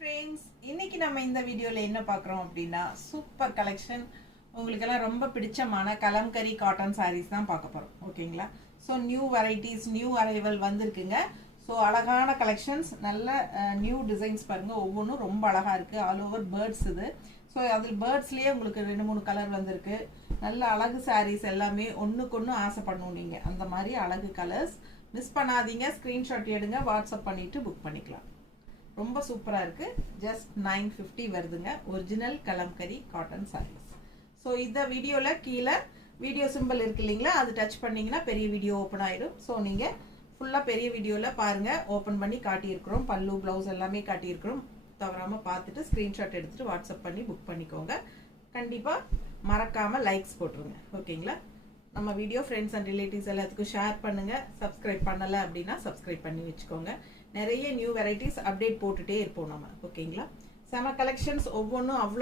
Friends, இன்னைக்கு நம்ம இந்த வீடியோவில் என்ன பார்க்குறோம் அப்படின்னா சூப்பர் கலெக்ஷன். உங்களுக்கெல்லாம் ரொம்ப பிடிச்சமான கலம்கரி காட்டன் சாரீஸ் தான் பார்க்க போகிறோம். ஓகேங்களா? So new varieties, new arrival வந்திருக்குங்க. ஸோ அழகான கலெக்ஷன்ஸ், நல்ல நியூ டிசைன்ஸ் பாருங்கள். ஒவ்வொன்றும் ரொம்ப அழகாக இருக்குது. ஆல் ஓவர் பேர்ட்ஸ் இது. ஸோ அதில் பேர்ட்ஸ்லேயே உங்களுக்கு 2-3 கலர் வந்திருக்கு. நல்ல அழகு சாரீஸ் எல்லாமே ஒன்றுக்கு ஒன்று ஆசைப்படணும் நீங்கள். அந்த மாதிரி அழகு கலர்ஸ் மிஸ் பண்ணாதீங்க. ஸ்க்ரீன்ஷாட் எடுங்க, வாட்ஸ்அப் பண்ணிவிட்டு புக் பண்ணிக்கலாம். ரொம்ப சூப்பராக இருக்குது. ஜஸ்ட் 950 வருதுங்க. Original Kalamkari cotton sarees. So இந்த வீடியோவில் கீழே வீடியோ சிம்பிள் இருக்கு இல்லைங்களா, அது டச் பண்ணிங்கன்னா பெரிய வீடியோ ஓப்பன் ஆயிடும். ஸோ நீங்கள் ஃபுல்லாக பெரிய வீடியோவில் பாருங்கள். ஓப்பன் பண்ணி காட்டியிருக்கிறோம். பல்லு, ப்ளவுஸ் எல்லாமே காட்டியிருக்கிறோம். தவறாமல் பார்த்துட்டு ஸ்க்ரீன்ஷாட் எடுத்துகிட்டு வாட்ஸ்அப் பண்ணி புக் பண்ணிக்கோங்க. கண்டிப்பாக மறக்காமல் லைக்ஸ் போட்டுருங்க. ஓகேங்களா? நம்ம வீடியோ ஃப்ரெண்ட்ஸ் அண்ட் ரிலேட்டிவ்ஸ் எல்லாத்துக்கும் ஷேர் பண்ணுங்கள். சப்ஸ்கிரைப் பண்ணலை அப்படின்னா சப்ஸ்கிரைப் பண்ணி வச்சுக்கோங்க. நிறைய நியூ வெரைட்டிஸ் அப்டேட் போட்டுகிட்டே இருப்போம் நம்ம. ஓகேங்களா? செம கலெக்ஷன்ஸ் ஒவ்வொன்றும் அவ்வளோ